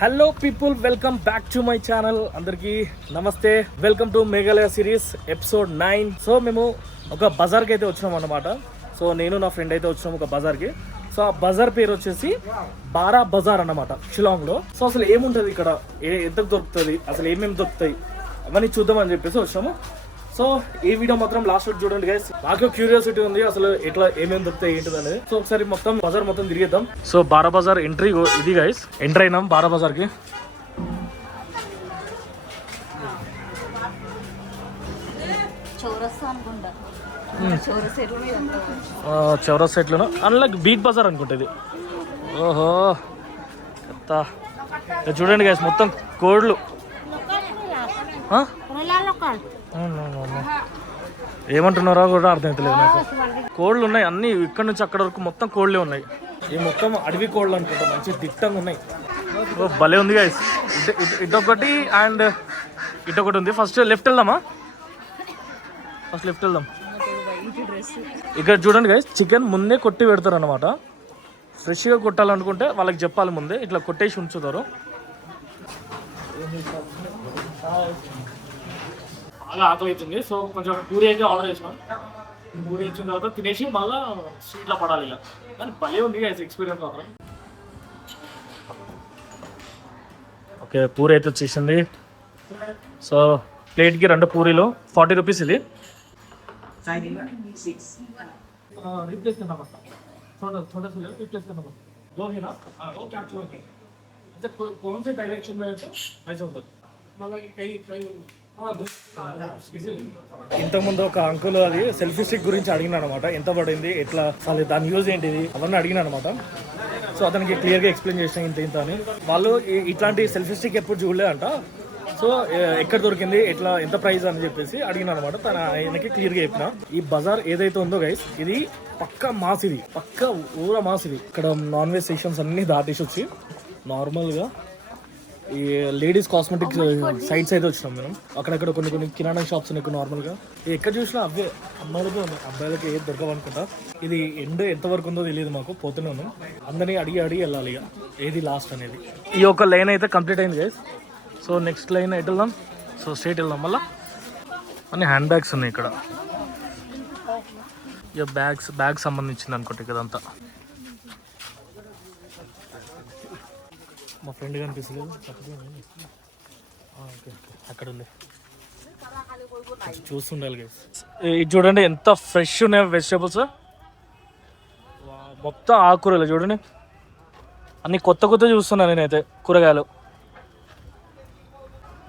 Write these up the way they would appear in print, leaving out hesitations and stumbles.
Hello people, welcome back to my channel. అందరికీ నమస్తే. Welcome to Meghalaya series episode 9. So మేము ఒక బజార్కి అయితే వచ్చినాం అన్నమాట. సో నేను నా ఫ్రెండ్ అయితే వచ్చినాం ఒక బజార్కి. సో ఆ బజార్ పేరు వచ్చేసి బారా బజార్ అన్నమాట, షిలాంగ్లో. సో అసలు ఏముంటుంది ఇక్కడ, ఎంత దొరుకుతుంది, అసలు ఏమేమి దొరుకుతాయి అవన్నీ చూద్దామని చెప్పేసి వచ్చాము. సో ఈ వీడియో మాత్రం లాస్ట్ వరకు చూడండి గైస్. నాకు క్యూరియాసిటీ ఉంది అసలు ఎట్లా ఏమేమి దొరుకుతాయి ఏంటిది అనేది. సో ఒకసారి మొత్తం బజార్ మొత్తం తిరిగేద్దాం. సో బారా బజార్ ఎంట్రీ ఇది గైస్. ఎంటర్ అయినాం బారా బజార్కి. చౌరస్ ఎట్లను అందులో బీగ్ బజార్ అనుకుంటుంది. ఓహో కొత్త చూడండి గైస్, మొత్తం కోడ్లు. ఏమంటున్నారో కూడా అర్థమవుతలేదు నాకు. కోళ్ళు ఉన్నాయి అన్ని, ఇక్కడ నుంచి అక్కడ వరకు మొత్తం కోళ్ళే ఉన్నాయి. ఈ మొత్తం అడవి కోళ్ళు అనుకుంటా, మంచి దిట్టంగా ఉన్నాయి. భలే ఉంది గైస్. ఇటొకటి అండ్ ఇటొకటి ఉంది. ఫస్ట్ లెఫ్ట్ వెళ్దామా? ఫస్ట్ లెఫ్ట్ వెళ్దాం. ఇక్కడ చూడండి గైస్, చికెన్ ముందే కొట్టి పెడతారు అనమాట. ఫ్రెష్గా కొట్టాలనుకుంటే వాళ్ళకి చెప్పాలి ముందే, ఇట్లా కొట్టేసి ఉంచుతారు. బాగా ఆకలి అవుతుంది. సో కొంచెం పూరి అయితే ఆర్డర్ చేసినాం. పూరి ఇచ్చిన తర్వాత తినేసి మళ్ళీ స్ట్రీట్లో పడాలి. ఇక కానీ భలే ఉంది ఎక్స్పీరియన్స్ మాత్రం. ఓకే, పూరి అయితే వచ్చేసింది. సో ప్లేట్కి 2 పూరీలు 40 రూపీస్. ఇది రీప్లేస్ డైరెక్షన్ ఇంతకుముందు ఒక అంకుల్ అది సెల్ఫీ స్టిక్ గురించి అడిగిన అనమాట. ఎంత పడింది, ఎట్లా, అసలు దాని యూజ్ ఏంటిది అవన్నీ అడిగిన అనమాట. సో అతనికి క్లియర్గా ఎక్స్ప్లెయిన్ చేసిన ఇంత అని. వాళ్ళు ఇట్లాంటి సెల్ఫీ స్టిక్ ఎప్పుడు చూడలేదంట. సో ఎక్కడ దొరికింది, ఎట్లా, ఎంత ప్రైస్ అని చెప్పేసి అడిగిన అనమాట. తన ఆయనకి క్లియర్గా చెప్పిన. ఈ బజార్ ఏదైతే ఉందో గైస్, ఇది పక్కా మాస్. ఇది పక్కా ఊర మాస్. ఇది ఇక్కడ నాన్ వెజ్ సెక్షన్స్ అన్ని దాటేసి వచ్చి నార్మల్గా ఈ లేడీస్ కాస్మెటిక్ సైట్స్ అయితే వచ్చినాం మేము. అక్కడక్కడ కొన్ని కిరాణా షాప్స్ ఉన్నాయి నార్మల్గా. ఎక్కడ చూసినా అవే అమ్మాయిలకి ఉన్నాయి, అబ్బాయిలకి ఏది దొరకవనుకుంటా. ఇది ఎంతవరకు ఉందో తెలియదు మాకు. పోతూనే ఉన్నాం, అందరినీ అడిగి వెళ్ళాలి ఇక ఏది లాస్ట్ అనేది. ఈ ఒక లైన్ అయితే కంప్లీట్ అయింది గైస్. సో నెక్స్ట్ లైన్ ఎటు వెళ్దాం? సో స్ట్రైట్ వెళ్దాం. మళ్ళీ అన్ని హ్యాండ్ బ్యాగ్స్ ఉన్నాయి ఇక్కడ. ఇక బ్యాగ్ సంబంధించింది అనుకుంటే ఇదంతా. మా ఫ్రెండ్ కనిపిస్తలేదు, ఓకే అక్కడ ఉంది, చూస్తుండాలి గైస్. ఇది చూడండి ఎంత ఫ్రెష్ ఉన్నాయి వెజిటేబుల్స్. మొత్తం ఆకుకూరలు చూడండి, అన్ని కొత్త చూస్తున్నాను నేనైతే. కూరగాయలు,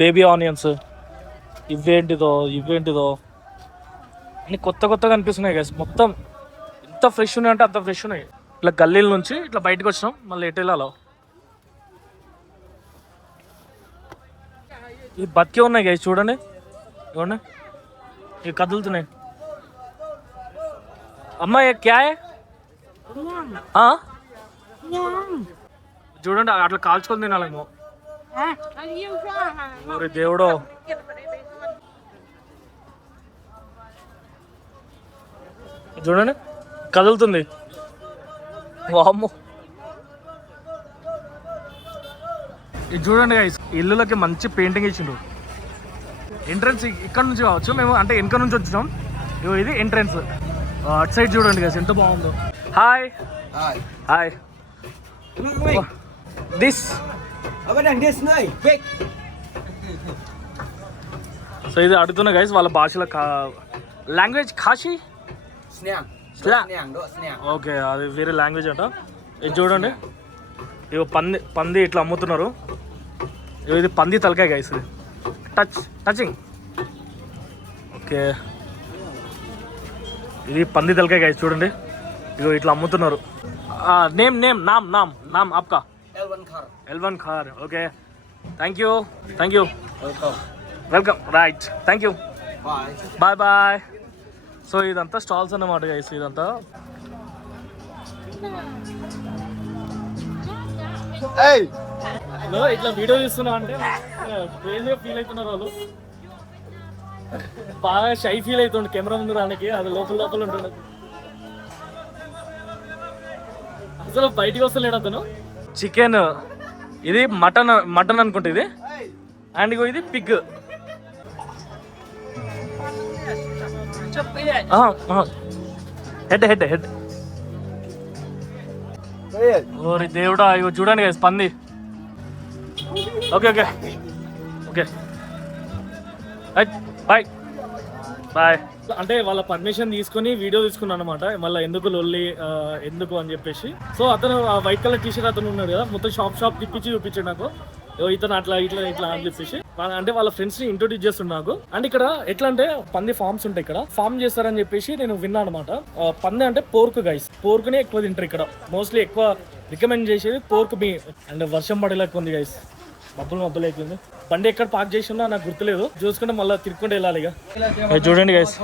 బేబీ ఆనియన్స్, ఇవేంటిదో అన్ని కొత్తగా కనిపిస్తున్నాయి గైస్. మొత్తం ఎంత ఫ్రెష్ ఉన్నాయంటే అంత ఫ్రెష్ ఉన్నాయి. ఇట్లా గల్లీల నుంచి ఇట్లా బయటకు వచ్చినాం, మళ్ళీ ఎటు వెళ్ళాలో. ఈ బతికే ఉన్నాయి గైస్, చూడండి ఇవి కదులుతున్నాయి. అమ్మా ఏ క్యా చూడండి, అట్లా కాల్చుకొని తినాలేమో. ఓరి దేవుడో, చూడండి కదులుతుంది. వామ్మో, ఇది చూడండి గైస్, ఇల్లులకి మంచి పెయింటింగ్ ఇచ్చిండ్రు. ఎంట్రన్స్ ఇక్కడ నుంచి కావచ్చు, మేము అంటే వెనక నుంచి వచ్చినాం. ఇది ఎంట్రన్స్. అటు సైడ్ చూడండి గైస్ ఎంత బాగుందో. Hi hi. దిస్ సో ఇది అడుగుతున్నా గైస్ వాళ్ళ భాషలో. లాంగ్వేజ్ ఖాషీ, ఓకే అది వేరే లాంగ్వేజ్ అంట. ఇది చూడండి, ఇవి పంది ఇట్లా అమ్ముతున్నారు. ఇది పంది తలకాయ గైస్, ఇది టచింగ్. ఓకే, ఇది పంది తలకాయ గైస్ చూడండి, ఇగో ఇట్లా అమ్ముతున్నారు. నామ్ ఆప్కా? L1 Khar. Okay, thank you welcome. Right, thank you, bye. So ఇదంతా స్టాల్స్ అన్నమాట గైస్. ఇదంతా ఇట్లా వీడియో తీస్తున్నా అంటే ట్రైన్గా ఫీల్ అవుతున్నారు వాళ్ళు. బాగా షై ఫీల్ అవుతుండే కెమెరా ముందు రానికి. అది లోపల ఉంటుండే. అసలు బయటికి వస్తలేడు అతను. చికెన్ ఇది మటన్ మటన్ అనుకుంటా ఇది. అండ్ ఇగో ఇది పిగ్. Head head head. ఓరి దేవుడా, ఇగో చూడండి గైస్ పంది. Okay okay okay bye bye. అంటే వాళ్ళ పర్మిషన్ తీసుకొని వీడియో తీసుకున్నాను అనమాట. మళ్ళీ ఎందుకు లొల్లి ఎందుకు అని చెప్పేసి. సో అతను ఆ వైట్ కలర్ టీషర్ట్ అతను ఉన్నాడు కదా, మొత్తం షాప్ తిప్పించి చూపించాడు నాకు. ఇతను అట్లా ఇట్లా ఇట్లా అని చెప్పేసి. అంటే వాళ్ళ ఫ్రెండ్స్ ని ఇంట్రొడ్యూస్ చేస్తుండే నాకు. అండ్ ఇక్కడ ఎట్లా అంటే పంది ఫార్మ్స్ ఉంటాయి, ఇక్కడ ఫార్మ్ చేస్తారని చెప్పేసి నేను విన్నా అనమాట. పంది అంటే పోర్క్ గైస్, పోర్క్ నే ఎక్కువ తింటారు ఇక్కడ. మోస్ట్లీ ఎక్కువ రికమెండ్ చేసేది పోర్క్ మీ. అండ్ వర్షం పడేలాగా ఉంది గైస్, మబ్బులు అయిపోయింది. బండి ఎక్కడ పార్క్ చేసినా నాకు గుర్తులేదు, చూసుకుంటే మళ్ళీ తిరుక్కుంటే వెళ్ళాలి. ఇక చూడండి గైస్,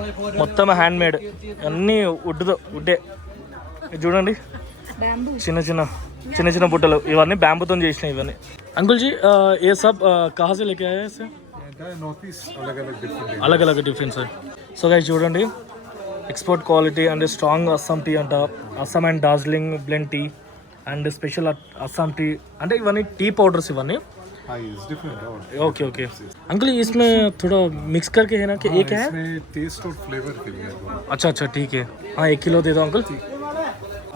మొత్తం హ్యాండ్ మేడ్ అన్నీ వుడ్డే. చూడండి చిన్న చిన్న బుట్టలు, ఇవన్నీ బ్యాంబూతో చేసినాయి ఇవన్నీ. అంకుల్ జీ ఏ సబ్ కహా సే లేకే ఆయే సార్? अलग अलग डिफरेंस है. సో గైస్ చూడండి, export quality and strong Assam tea అంట. Assam and Darjeeling blend tea and special Assam tea. అంటే ఇవన్నీ టీ పౌడర్స్ ఇవన్నీ. ओके ओके अंकल, इसमें थोड़ा मिक्स करके है ना कि एक है टेस्ट और फ्लेवर के लिए. अच्छा ठीक है. हाँ 1 किलो दे दो uncle.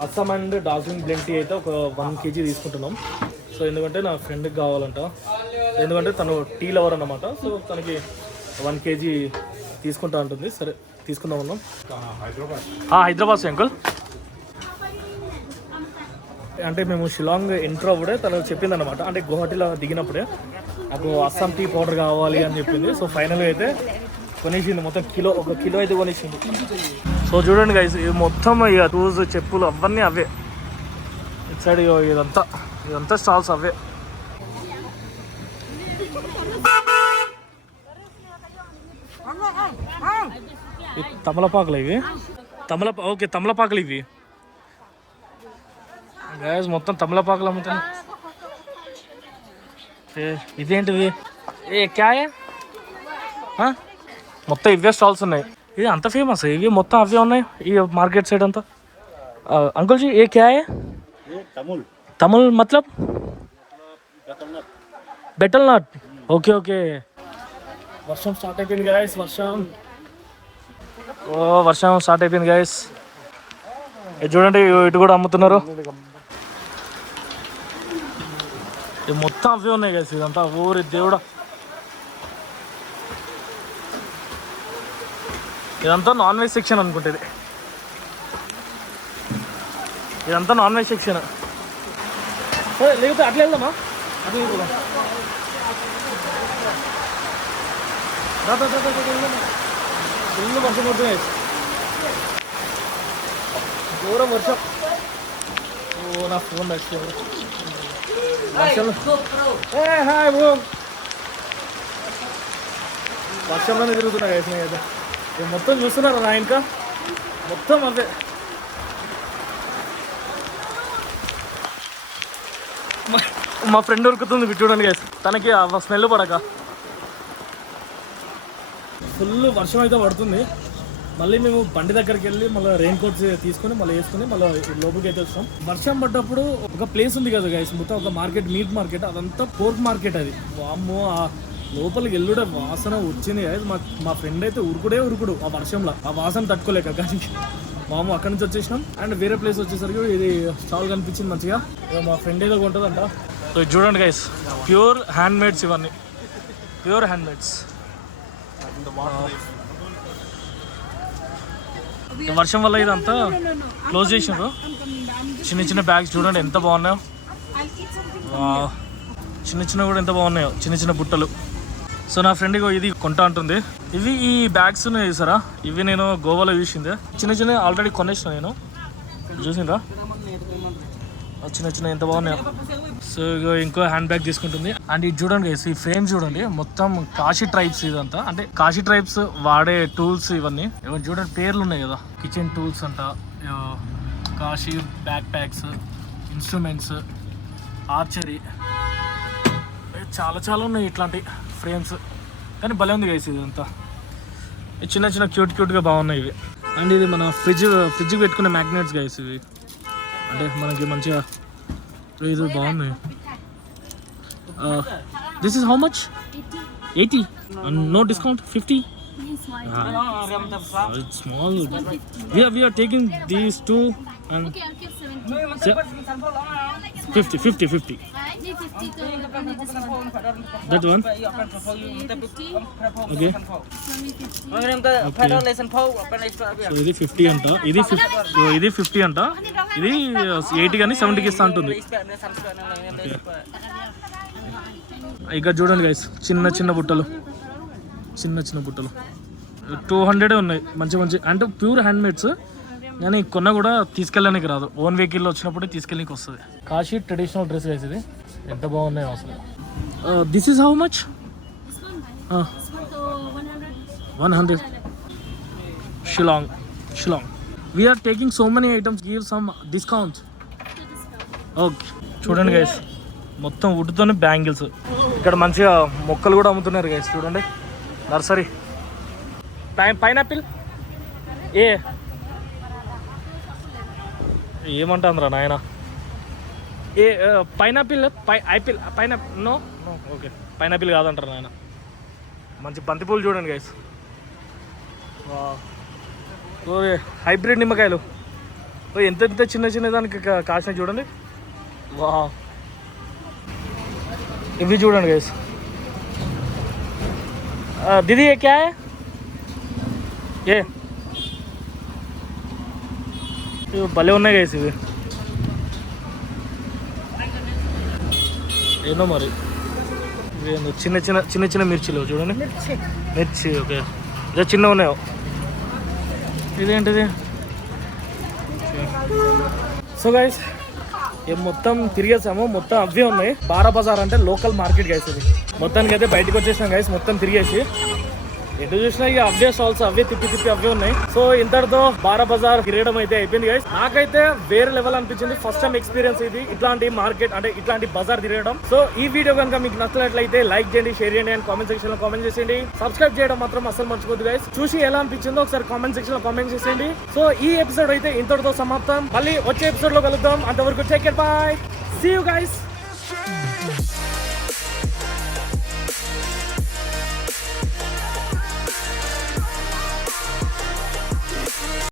Assam and Darjeeling blend tea అయితే ఒక 1 kg తీసుకుంటున్నాం. సో ఎందుకంటే నా ఫ్రెండ్కి కావాలంట, ఎందుకంటే తను టీ లవర్ అన్నమాట. సో తనకి 1 kg తీసుకుంటా ఉంటుంది. సరే తీసుకుందాం ఉన్నాం. హైదరాబాద్ అంకుల్. అంటే మేము షిలాంగ్ ఇంట్రో కూడా తను చెప్పింది అనమాట. అంటే గువాహటిలో దిగినప్పుడే నాకు అస్సాం టీ పౌడర్ కావాలి అని చెప్పింది. సో ఫైనల్గా అయితే కొనేసింది, మొత్తం ఒక కిలో అయితే కొనేసింది. సో చూడండి గైస్, ఇది మొత్తం ఇక షూస్ చెప్పులు అవన్నీ అవే. ఇటు సైడ్ ఇదంతా స్టాల్స్ అవే. తమలపాకులు ఇవి, ఓకే తమలపాకులు ఇవి గైస్, మొత్తం తమలపాకులు అమ్ముతాను. ఇదేంటిది క్యాయే? మొత్తం ఇవే స్టాల్స్ ఉన్నాయి. ఇది అంత ఫేమస్, ఇవి మొత్తం అవే ఉన్నాయి ఈ మార్కెట్ సైడ్ అంతా. అంకుల్ జీ ఏ క్యా హై? తమిళ్ మతలబ్ బెటల్ నట్. Okay okay. వర్షం స్టార్ట్ అయిపోయింది గైస్, వర్షం స్టార్ట్ అయిపోయింది గైస్. చూడండి ఇటు కూడా అమ్ముతున్నారు. మొత్తం అవే ఉన్నాయి గైస్, ఇదంతా. ఊరి దేవుడా, ఇదంతా నాన్ వెజ్ సెక్షన్ అనుకుంటుంది. ఇదంతా నాన్ వెజ్ సెక్షన్. లేకపోతే అట్లా వెళ్దామా? అట్లా వెళ్దాం. ఫుల్ వర్షం పడుతుంది, ఘోరం వర్షం. ఓ నా ఫోన్ నచ్చింది వర్షంలోనే తిరుగుతున్నా గైస్. అయితే మొత్తం చూస్తున్నారా నా ఇంకా మొత్తం అవే. మా ఫ్రెండ్ ఉరుకుతుంది చూడండి గైస్, తనకి స్మెల్ పడక. ఫుల్ వర్షం అయితే పడుతుంది. మళ్ళీ మేము బండి దగ్గరికి వెళ్ళి మళ్ళీ రెయిన్ కోట్స్ తీసుకొని మళ్ళీ వేసుకొని మళ్ళీ లోపలికి అయితే వస్తాం. వర్షం పడ్డప్పుడు ఒక ప్లేస్ ఉంది కదా గైస్, మొత్తం ఒక మార్కెట్, మీట్ మార్కెట్, అదంతా పోర్క్ మార్కెట్. అది వామ్మో, ఆ లోపలికి వెళ్ళుడే వాసన వచ్చింది. మా ఫ్రెండ్ అయితే ఉరుకుడు ఆ వర్షంలో, ఆ వాసన తట్టుకోలేక. కానీ మాము అక్కడి నుంచి వచ్చేసినాం. అండ్ వేరే ప్లేస్ వచ్చేసరికి ఇది స్టాల్ కనిపించింది మంచిగా. మా ఫ్రెండ్ ఏదో ఉంటుందంట. సో ఇది చూడండి గైస్, ప్యూర్ హ్యాండ్ మేడ్స్ ఇవన్నీ, ప్యూర్ హ్యాండ్ మేడ్స్. వర్షం వల్ల ఇదంతా క్లోజ్ చేసినారు. చిన్న బ్యాగ్స్ చూడండి ఎంత బాగున్నాయో, చిన్న కూడా ఎంత బాగున్నాయో, చిన్న బుట్టలు. సో నా ఫ్రెండ్ ఇది కొంటా అంటుంది. ఇవి ఈ బ్యాగ్స్ ఉన్నాయి చూసారా, ఇవి నేను గోవాలో చూసిందే. చిన్న ఆల్రెడీ కొనేసిన నేను, చూసిండ్రా చిన్న ఎంత బాగున్నాయో. సో ఇంకో హ్యాండ్ బ్యాగ్ తీసుకుంటుంది. అండ్ ఇది చూడండి గైస్, ఈ ఫ్రేమ్ చూడండి, మొత్తం కాశీ ట్రైబ్స్ ఇదంతా. అంటే కాశీ ట్రైబ్స్ వాడే టూల్స్ ఇవన్నీ. ఇవన్నీ చూడండి పేర్లు ఉన్నాయి కదా, కిచెన్ టూల్స్ అంట, Kashi back packs, instruments, archery, చాలా ఉన్నాయి ఇట్లాంటి ఫ్రేమ్స్. కానీ భలే ఉంది గైస్ ఇదంతా. చిన్న క్యూట్గా బాగున్నాయి ఇవి. అండ్ ఇది మన ఫ్రిడ్జ్కి పెట్టుకునే మ్యాగ్నెట్స్ గైస్ ఇవి. అంటే మనకి మంచిగా ఇది బాగుంది. This is how much 80 and no discount 50. Yes, why? It's small. We are taking these two and Okay, I'll give 70. 50. Give 50 to this one. That one. 50. Okay. So ఇది 50 అంట, ఇది 50 అంట, ఇది 80 కానీ 70కి ఇస్తా అంటుంది. ఇక్కడ చూడండి గైస్, చిన్న బుట్టలు 200 ఉన్నాయి. మంచి అంటే ప్యూర్ హ్యాండ్ మేడ్స్, కానీ కొన్న కూడా తీసుకెళ్ళడానికి రాదు, ఓన్ వెహికల్లో వచ్చినప్పుడే తీసుకెళ్ళడానికి వస్తుంది. కాశీ ట్రెడిషనల్ డ్రెస్ గైస్, ఇది ఎంత బాగున్నాయో అసలు. This is how much? This one, this one to 100. 100. Shillong. We are taking so many items, give some discounts. Okay, చూడండి గైస్, మొత్తం వుడ్తోనే బ్యాంగిల్స్. ఇక్కడ మంచిగా మొక్కలు కూడా అమ్ముతున్నారు గైస్, చూడండి. నర్సరీ. పైనాపిల్ ఏమంటాంద్రా నాయన? పైనాపిల్ నో ఓకే, పైనాపిల్ కాదంటారు నాయన. మంచి బంతిపూలు చూడండి గైస్, హైబ్రిడ్ నిమ్మకాయలు ఎంత చిన్న దానికి కాసిన చూడండి. వా, ఇవి చూడండి గైస్. దీది క్యా ఇవి భలే ఉన్నాయి గైస్, ఇవి ఏదో మరి ఇవేందో చిన్న మిర్చిలు చూడండి. మిర్చి ఓకే, ఇదే చిన్న ఉన్నాయో. ఇదేంటిది? సో గైస్, మొత్తం తిరిగేసాము, మొత్తం అవే ఉన్నాయి. బారా బజార్ అంటే లోకల్ మార్కెట్ గైస్ ఇది. మొత్తానికి అయితే బయటకు వచ్చేసినాం గైస్, మొత్తం తిరిగేసి. ఎటు చూసినా ఇక అవే స్టాల్స్, అవే తిప్పి అవే ఉన్నాయి. సో ఇంతటితో బారా బజార్ తిరగడం అయితే అయిపోయింది గైస్. నాకైతే వేరే లెవెల్ అనిపించింది, ఫస్ట్ టైం ఎక్స్పీరియన్స్ ఇది, ఇట్లాంటి మార్కెట్ అంటే ఇట్లాంటి బజార్ తిరగడం. సో ఈ వీడియో కనుక మీకు నచ్చినట్లయితే లైక్ చేయండి, షేర్ చేయండి అండ్ కామెంట్ సెక్షన్ లో కామెంట్ చేసేయండి. సబ్స్క్రైబ్ చేయడం మాత్రం అసలు మర్చిపోద్దు గైస్. చూసి ఎలా అనిపించిందో ఒకసారి కామెంట్ సెక్షన్ లో కామెంట్ చేసేయండి. సో ఈ ఎపిసోడ్ అయితే ఇంతటితో సమాప్తం. మళ్ళీ వచ్చే ఎపిసోడ్ లో కలుద్దాం. అంతవరకు take care, bye, see you guys.